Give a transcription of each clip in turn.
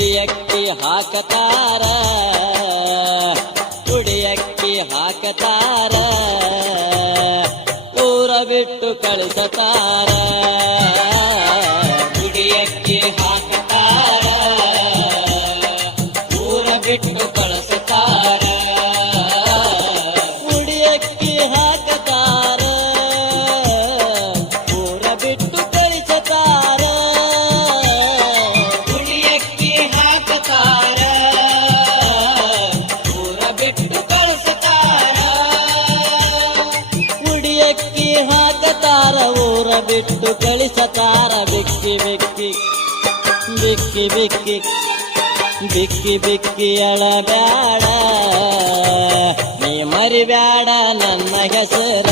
ಕುಡಿಯಕ್ಕಿ ಹಾಕತಾರ ಕುಡಿಯಕ್ಕಿ ಹಾಕತಾರ ಊರ ಬಿಟ್ಟು ಕಳಿಸತಾರ ಕುಡಿಯಕ್ಕಿ ಹಾಕತಾರ ಊರ ಬಿಟ್ಟು ಕಳಿಸತಾರ ಕುಡಿಯಕ್ಕಿ ಹಾಕತಾರ ಊರ ಬಿಟ್ಟು ಕಳಿಸತಾರ ಕುಡಿಯಕ್ಕಿ ಹಾಕತಾರ ಊರ ಬಿಟ್ಟು ಕಳಿಸತಾರ ಕುಡಿಯಕ್ಕಿ ಹಾಕತಾರ ಊರ ಬಿಟ್ಟು ಕಳಿಸತಾರ ಬಿಕ್ಕಿ ಬಿಕ್ಕಿ ಬಿಕ್ಕಿ ಬಿಕ್ಕಿ ಬಿಕ್ಕಿ ಬಿಕ್ಕಿ ಅಳಬ್ಯಾಡ ನೀ ಮರಿಬ್ಯಾಡ ನನ್ನ ಹೆಸರ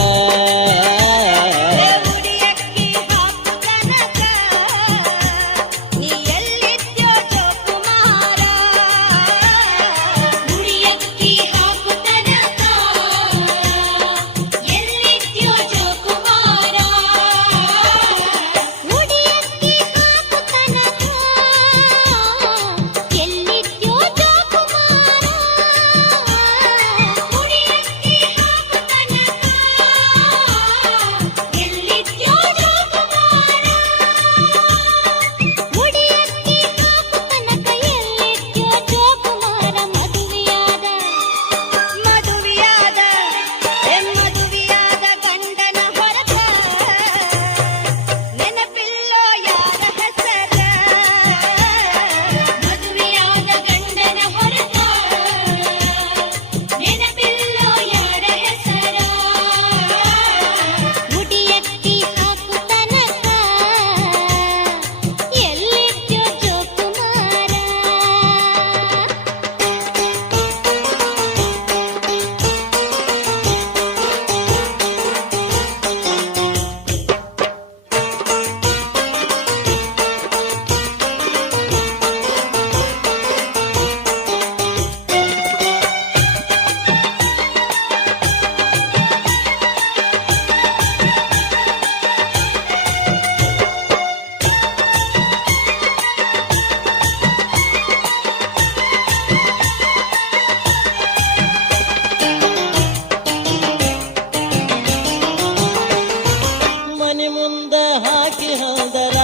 ಹಾಕಿ ಹೌದರ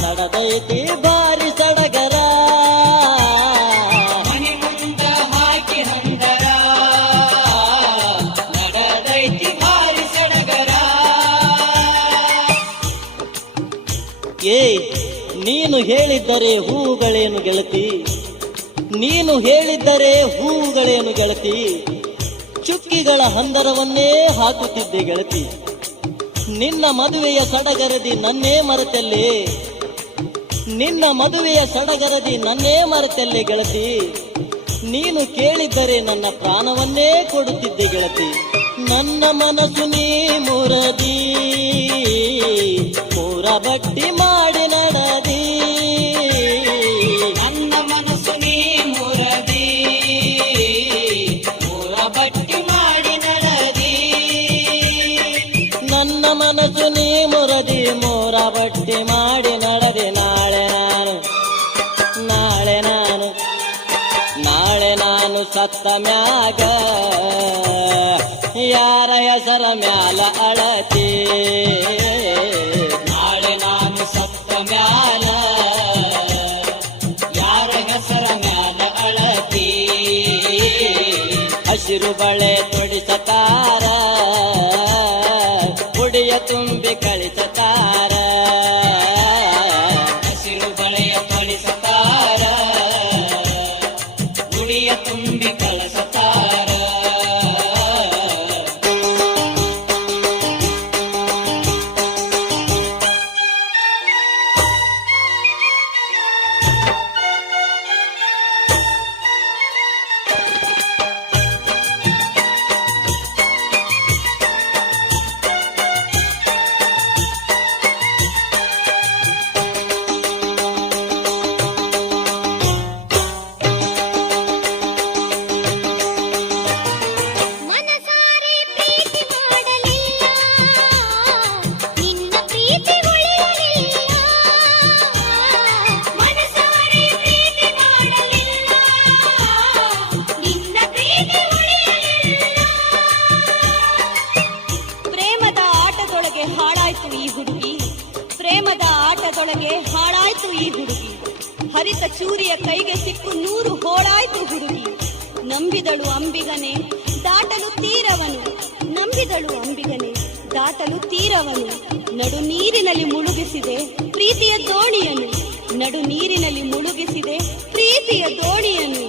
ಸಡದೈತಿ ಬಾರಿ ಸಡಗರ ಮನೆ ಮುಂದ ಹಾಕಿ ಹಂದರ ನಡೆದೈತಿ ಬಾರಿ ಸಡಗರ ನೀನು ಹೇಳಿದ್ದರೆ ಹೂಗಳೇನು ಗೆಳತಿ ನೀನು ಹೇಳಿದ್ದರೆ ಹೂಗಳೇನು ಗೆಳತಿ ಚುಕ್ಕಿಗಳ ಹಂದರವನ್ನೇ ಹಾಕುತ್ತಿದ್ದೆ ಗೆಳತಿ ನಿನ್ನ ಮದುವೆಯ ಸಡಗರದಿ ನನ್ನೇ ಮರೆತಲ್ಲೇ ನಿನ್ನ ಮದುವೆಯ ಸಡಗರದಿ ನನ್ನೇ ಮರೆತಲ್ಲೇ ಗೆಳತಿ ನೀನು ಕೇಳಿದ್ದರೆ ನನ್ನ ಪ್ರಾಣವನ್ನೇ ಕೊಡುತ್ತಿದ್ದೆ ಗೆಳತಿ ನನ್ನ ಮನಸ್ಸು ನೀ ಮುರದಿ ಮೂರ ಬಟ್ಟಿ ಮಾಡಿ ನಡದಿ ನನ್ನ ಮನಸ್ಸು ನೀ ಮುರದಿ ಮೂರ ಬಟ್ಟಿ ಮಾಡಿ ನಡದಿ ನನ್ನ ಮನಸ್ಸು ನೀ ಮುರದಿ ಮೂರ ಬಟ್ಟಿ ಮಾಡಿ ನಡದಿ ನಾಳೆ ನಾನು ಸತ್ತ ಮ್ಯಾಗ ಯಾರ ಹೆಸರ ಮ್ಯಾಲ ಅಳತಿ ನಾಳೆ ನಾನು ಸತ್ತ ಮ್ಯಾಲ ಯಾರ ಹೆಸರ ಮ್ಯಾಲ ಅಳತಿ ಹಸಿರು ಬಳೆ ತೊಡಿಸತಾರ ಉಡಿಯ ತುಂಬಿ ಕಳಿಸತಾರ ಹಸಿರು ಬಳೆಯ ತೊಡಿಸತಾರ ಉಡಿಯ ತುಂಬಿ ಕಳಿಸತಾರ ಹಾಳಾಯ್ತು ಈ ಹುಡುಗಿ, ಪ್ರೇಮದ ಆಟದೊಳಗೆ ಹಾಳಾಯ್ತು ಈ ಹುಡುಗಿ. ಹರಿತ ಚೂರಿಯ ಕೈಗೆ ಸಿಕ್ಕು 100 ಹೋಳಾಯ್ತು ಹುಡುಗಿ. ನಂಬಿದಳು ಅಂಬಿಗನೆ ದಾಟಲು ತೀರವನು, ನಂಬಿದಳು ಅಂಬಿಗನೆ ದಾಟಲು ತೀರವನು. ನಡು ನೀರಿನಲ್ಲಿ ಮುಳುಗಿಸಿದೆ ಪ್ರೀತಿಯ ದೋಣಿಯನು, ನಡು ನೀರಿನಲ್ಲಿ ಮುಳುಗಿಸಿದೆ ಪ್ರೀತಿಯ ದೋಣಿಯನು.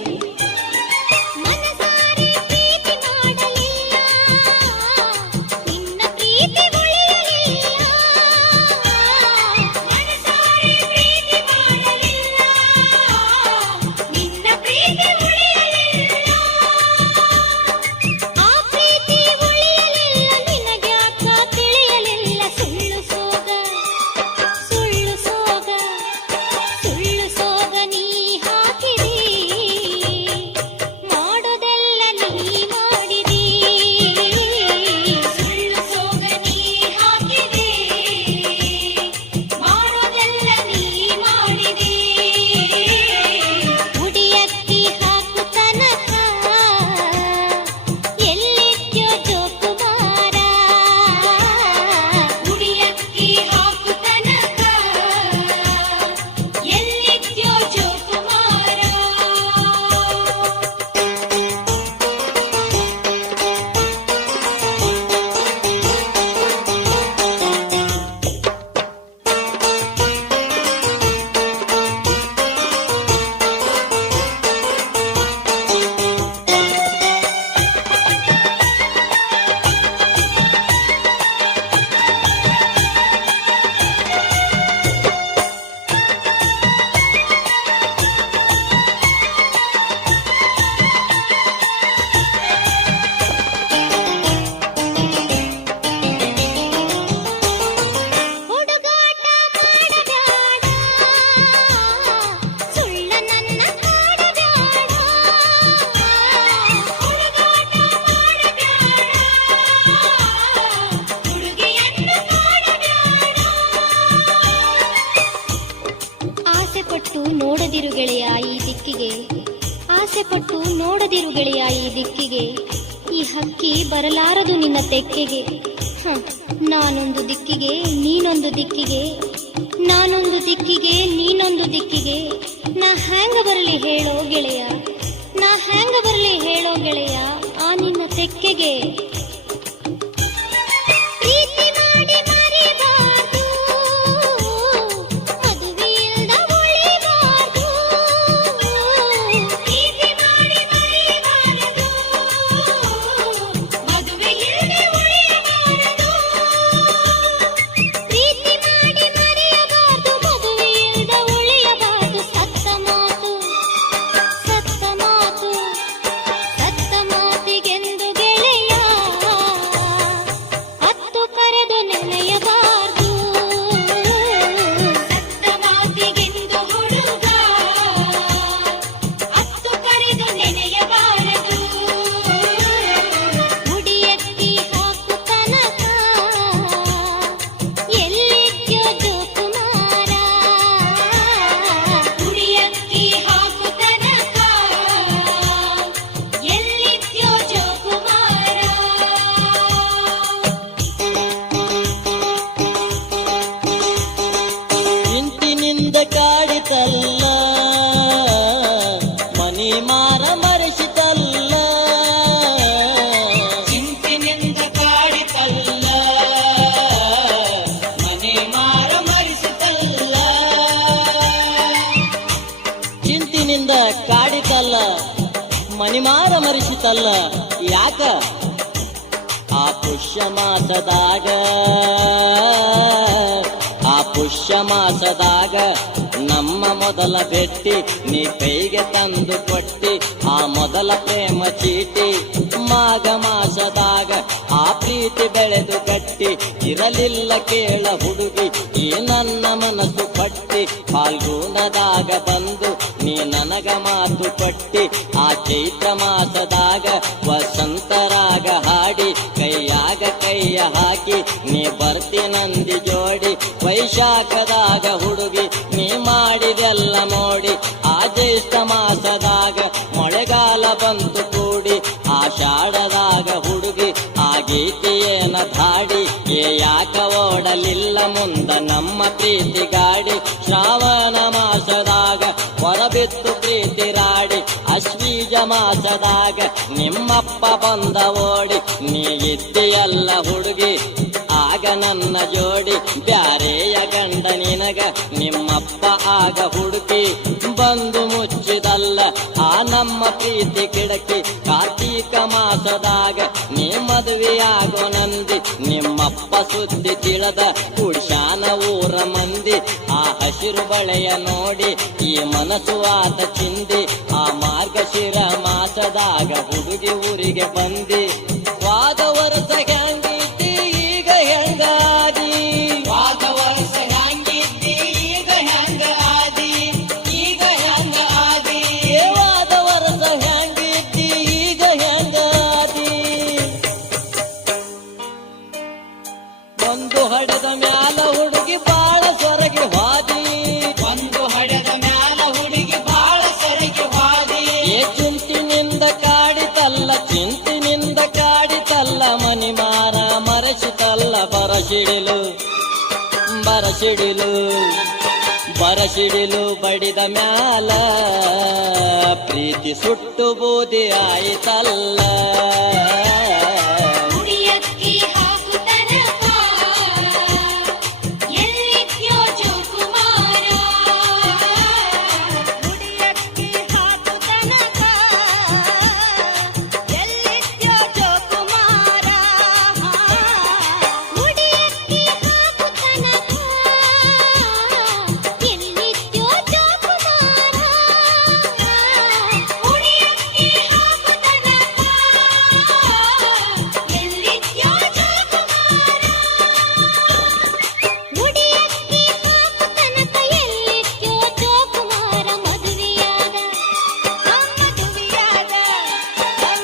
ನೋಡದಿರು ಗೆಳೆಯ ಈ ದಿಕ್ಕಿಗೆ, ಆಸೆ ಪಟ್ಟು ನೋಡದಿರು ಗೆಳೆಯ ಈ ದಿಕ್ಕಿಗೆ. ಈ ಹಕ್ಕಿ ಬರಲಾರದು ನಿನ್ನ ತೆಕ್ಕೆಗೆ. ನಾನೊಂದು ದಿಕ್ಕಿಗೆ ನೀನೊಂದು ದಿಕ್ಕಿಗೆ, ನಾನೊಂದು ದಿಕ್ಕಿಗೆ ನೀನೊಂದು ದಿಕ್ಕಿಗೆ. ನಾ ಹ್ಯಾಂಗ ಬರಲಿ ಹೇಳೋ ಗೆಳೆಯ, ನಾ ಹ್ಯಾಂಗ ಬರಲಿ ಹೇಳೋ ಗೆಳೆಯ ಆ ನಿನ್ನ ತೆಕ್ಕೆಗೆ. ಕಾಡಿತಲ್ಲ ಮನಿ ಮಾರ ಮರೆಸಿತಲ್ಲ, ಚಿಂತಿನಿಂದ ಕಾಡಿತಲ್ಲ ಮನಿ ಮಾರ ಮರೆಸಿತಲ್ಲ, ಚಿಂತಿನಿಂದ ಕಾಡಿತಲ್ಲ ಮನಿ ಮಾರ ಮರೆಸಿತಲ್ಲ. ಯಾಕ ಆ ಪುಷ್ಯ ಮಾಸದಾಗ, ಆ ಪುಷ್ಯ ಮಾಸದಾಗ ನಮ್ಮ ಮೊದಲ ಭೇಟಿ ನೀ ಕೈಗೆ ತಂದು ಕೊಟ್ಟಿ, ಆ ಮೊದಲ ಪ್ರೇಮ ಚೀಟಿ ಮಾಘ ಮಾಸದಾಗ ಆ ಪ್ರೀತಿ ಬೆಳೆದು ಕಟ್ಟಿ. ಇರಲಿಲ್ಲ ಕೇಳ ಹುಡುಗಿ ಈ ನನ್ನ ಮನಸ್ಸು ಪಟ್ಟಿ, ಫಾಲ್ಗುಣದಾಗ ಬಂದು ನೀ ನನಗ ಮಾತು ಕೊಟ್ಟಿ. ಆ ಚೈತ್ರ ಮಾಸದಾಗ ವಸಂತರಾಗ ಹಾಡಿ ಕೈಯಾಗ ಕೈಯ ಹಾಕಿ ನೀ ಬರ್ತೀನಂದಿ ಜೋಡಿ. ವೈಶಾಖದಾಗ ಹುಡುಗಿ ನೀ ಮಾಡಿದೆಲ್ಲ ನೋಡಿ, ಆ ಜ್ಯೇಷ್ಠ ಮಾಸದಾಗ ಮಳೆಗಾಲ ಬಂತು ಕೂಡಿ. ಆಷಾಢದಾಗ ಹುಡುಗಿ ಆ ಗೀತೆಯೇನ ಧಾಡಿ ಹಿಂದೆ ಯಾಕ ಓಡಲಿಲ್ಲ ಮುಂದ ನಮ್ಮ ಪ್ರೀತಿ ಗಾಡಿ ಶ್ರಾವಣ ಮಾಸದಾಗ ಹೊರಬಿತ್ತು ಪ್ರೀತಿ ರಾಡಿ ಅಶ್ವೀಜ ಮಾಸದಾಗ ನಿಮ್ಮಪ್ಪ ಬಂದ ಓಡಿ ನೀ ಇದ್ದೀಯಲ್ಲ ಹುಡುಗಿ ಆಗ ನನ್ನ ಜೋಡಿ ಬ್ಯಾರೆಯ ಗಂಡ ನಿನಗ ನಿಮ್ಮಪ್ಪ ಆಗ ಹುಡುಕಿ ಬಂದು ಮುಚ್ಚಿದಲ್ಲ ಆ ನಮ್ಮ ಪ್ರೀತಿ ಕಿಡಕಿ ಕಾರ್ತೀಕ ಮಾಸದಾಗ ನೀ ಮದುವೆಯಾಗೋ ನಂದಿ ನಿಮ್ಮಪ್ಪ ಸುದ್ದಿ ತಿಳಿದ ಕುಡ್ಶಾನ ಊರ ಮಂದಿ ಆ ಹಸಿರು ಬಳೆಯ ನೋಡಿ ಈ ಮನಸ್ಸು ಆತ ಚಿಂದಿ ಆ ಮಾರ್ಗಶಿರ ಮಾಸದಾಗ ಹುಡುಗಿ ಊರಿಗೆ ಬಂದಿ ವಾದ ವರ್ಷ ಹೆಂಗಿದ್ದಿ ಈಗ ಹೆಂಗಾದಿ ವಾದ ವರ್ಷ ಹೆಂಗಿದ್ದಿ ಈಗ ಹೆಂಗಾದಿ ಈಗ ಹೆಂಗಾದಿ ವಾದ ವರ್ಷ ಹೆಂಗಿದ್ದಿ ಈಗ ಹೆಂಗಾದಿ ಒಂದು ಹಡದ ಮ್ಯಾಲ ಹುಡುಗಿ ಬಾಳ ಸೊರಗಿ ಹಾದಿ ಒಂದು ಹಡದ ಮ್ಯಾಲ ಹುಡುಗಿ ಬಾಳ ಸೊರಗಿ ಹಾದಿ ಚಿಂತಿನಿಂದ ಕಾಡಿತಲ್ಲ ಚಿಂತಿನಿಂದ ಕಾಡಿತಲ್ಲ ಮನಿಮಾರ ಮರಸಿತಲ್ಲ ಬರಸಿಡಿಲು ಬರಸಿಡಿಲು ಬರಸಿಡಿಲು ಬಡಿದ ಮ್ಯಾಲ ಪ್ರೀತಿ ಸುಟ್ಟು ಬೂದಿ ಆಯಿತಲ್ಲ ಮುಡಿಯಕ್ಕಿ ಹಾಕುತ್ತನಕ ಎಲ್ಲಿದ್ಯೋ ಜೋಕುಮಾರ ಮುಡಿಯಕ್ಕಿ ಹಾಕುತನಕ ಎಲ್ಲಿದ್ಯೋ ಜೋಕುಮಾರ ಮುಡಿಯಕ್ಕಿ ಹಾಕುತ್ತನಕ ಎಲ್ಲಿದ್ಯೋ ಜೋಕುಮಾರ ಮುಡಿಯಕ್ಕಿ ಹಾಕುತ್ತನಕ ಎಲ್ಲಿದ್ಯೋ ಜೋಕುಮಾರ ಮುಡಿಯಕ್ಕಿ ಹಾಕುತ್ತನಕ ಎಲ್ಲಿದ್ಯೋ ಜೋಕುಮಾರ ಮದುವೆಯಾದ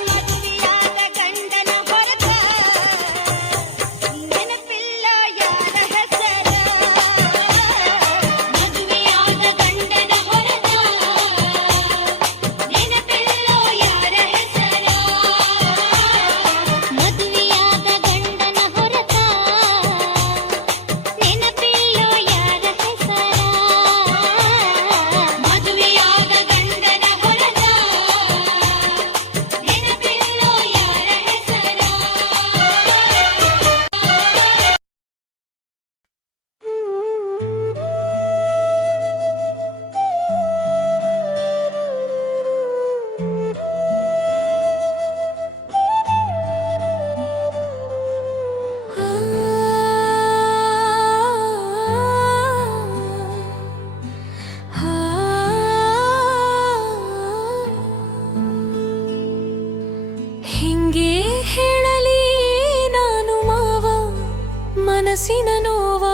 ಮದುವೆಯಾದ ಗಂಡನ ಹೊರತ ನೆನಪಿಲ್ಲ ಯಾರ ಹೆಸರ ಮದುವೆಯಾದ ಗಂಡನ ಹೊರತ ನೆನಪಿಲ್ಲೋ ಯಾರ ಹೆಸರ ಮದುವೆಯಾದ ಗಂಡನ ಹೊರತ ನೆನಪಿಲ್ಲೋ ಯಾರ ಹೆಸರ ಮದುವೆಯಾದ ಗಂಡನ ಹೊರತ ನೆನಪಿಲ್ಲೋ ಯಾರ ಹೆಸರ ಹಿಂಗೆ ಹೇಳಲಿ ನಾನು ಮಾವ ಮನಸ್ಸಿನ ನೋವ